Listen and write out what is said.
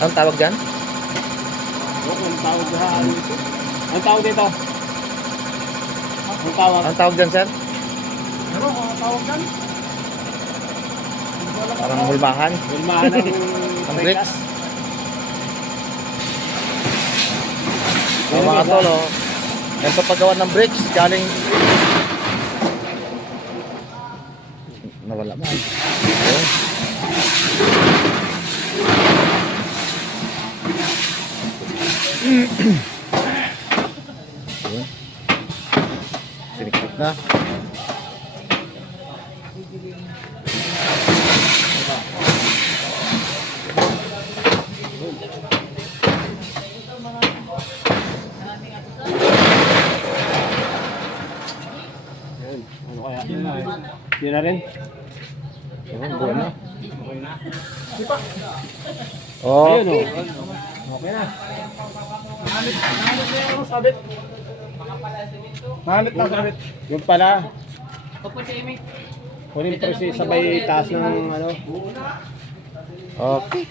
Anong tawag dyan? Ang tawag dito. Ang tawag dito. Ang tawag. Anong tawag dyan, sir? Ano ang tawag dyan? Parang mulmahan. Bulmahan ng Ang bricks. Oh, mga tol, oh. Yan po paggawa ng bricks. Galing... Nawala mo. Ayun. Ayun. Sinikip na. Ayun. Ano kaya? Yun na rin. Ayun, buo na. Oh, Ayun o. Okay na. Nahanit na yung sabit. Nahanit na sabit. Yung pala. Kunin po si sabay taas ng ano. okay.